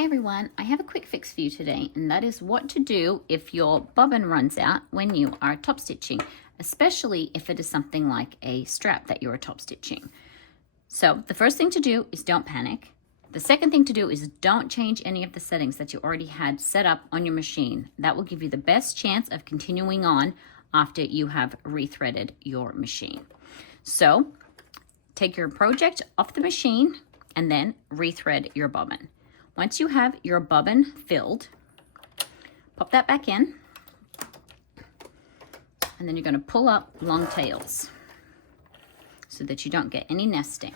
Hey everyone, I have a quick fix for you today, and that is what to do if your bobbin runs out when you are top stitching, especially if it is something like a strap that you are top stitching. So the first thing to do is don't panic. The second thing to do is don't change any of the settings that you already had set up on your machine. That will give you the best chance of continuing on after you have rethreaded your machine. So take your project off the machine and then rethread your bobbin. Once you have your bobbin filled, pop that back in, and then you're going to pull up long tails so that you don't get any nesting.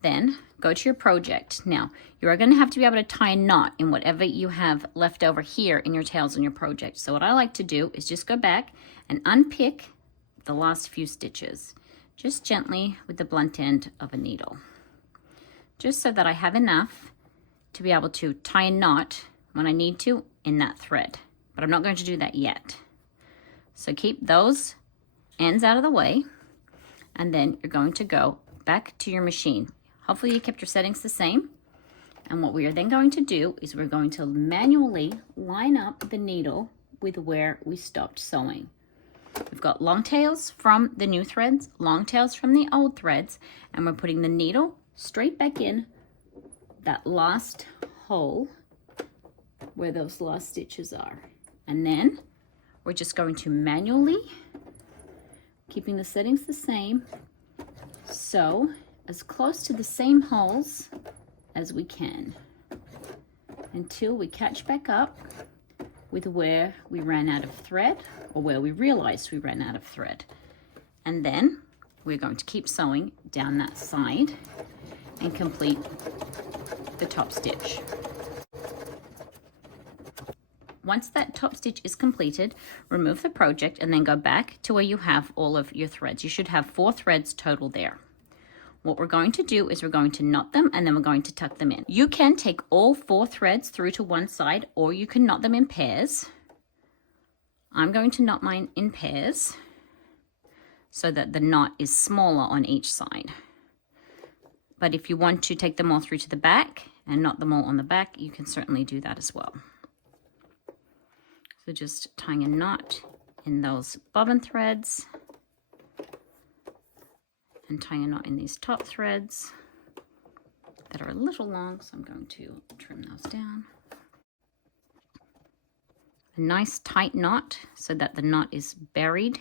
Then go to your project. Now, you are going to have to be able to tie a knot in whatever you have left over here in your tails on your project. So what I like to do is just go back and unpick the last few stitches, just gently with the blunt end of a needle, just so that I have enough to be able to tie a knot when I need to in that thread. But I'm not going to do that yet. So keep those ends out of the way, and then you're going to go back to your machine. Hopefully you kept your settings the same. And what we are then going to do is we're going to manually line up the needle with where we stopped sewing. We've got long tails from the new threads, long tails from the old threads, and we're putting the needle straight back in that last hole where those last stitches are. And then we're just going to manually, keeping the settings the same, sew as close to the same holes as we can until we catch back up with where we ran out of thread, or where we realized we ran out of thread. And then we're going to keep sewing down that side and complete the top stitch. Once that top stitch is completed, remove the project and then go back to where you have all of your threads. You should have 4 threads total there. What we're going to do is we're going to knot them and then we're going to tuck them in. You can take all 4 threads through to one side, or you can knot them in pairs. I'm going to knot mine in pairs so that the knot is smaller on each side. But if you want to take them all through to the back and knot them all on the back, you can certainly do that as well. So just tying a knot in those bobbin threads and tying a knot in these top threads that are a little long, so I'm going to trim those down. A nice tight knot so that the knot is buried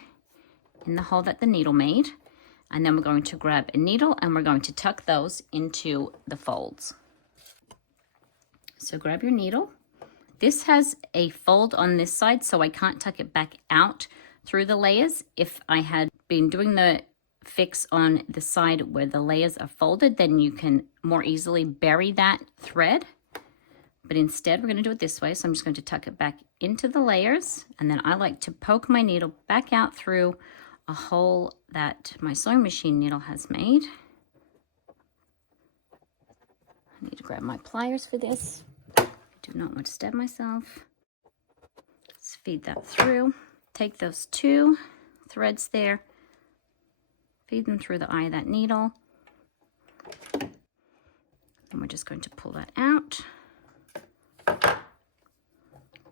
in the hole that the needle made. And then we're going to grab a needle and we're going to tuck those into the folds. So grab your needle. This has a fold on this side, so I can't tuck it back out through the layers. If I had been doing the fix on the side where the layers are folded, then you can more easily bury that thread. But instead, we're going to do it this way. So I'm just going to tuck it back into the layers. And then I like to poke my needle back out through a hole that my sewing machine needle has made. I need to grab my pliers for this. I do not want to stab myself. Let's feed that through. Take those 2 threads there, feed them through the eye of that needle. And we're just going to pull that out.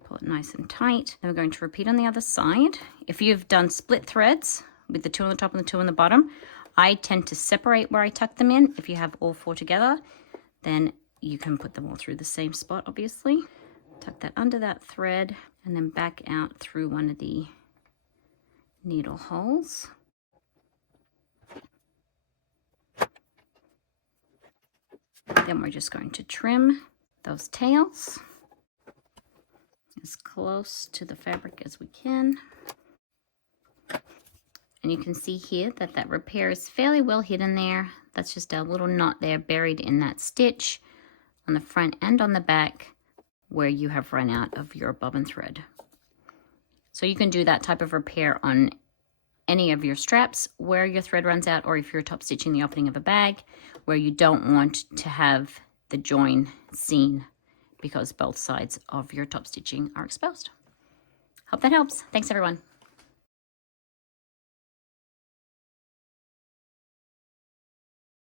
Pull it nice and tight. Then we're going to repeat on the other side. If you've done split threads with the 2 on the top and the 2 on the bottom, I tend to separate where I tuck them in. If you have all 4 together, then you can put them all through the same spot, obviously. Tuck that under that thread and then back out through one of the needle holes. Then we're just going to trim those tails as close to the fabric as we can. And you can see here that that repair is fairly well hidden there. That's just a little knot there buried in that stitch on the front and on the back where you have run out of your bobbin thread. So you can do that type of repair on any of your straps where your thread runs out, or if you're top stitching the opening of a bag where you don't want to have the join seen because both sides of your top stitching are exposed. Hope that helps. Thanks everyone.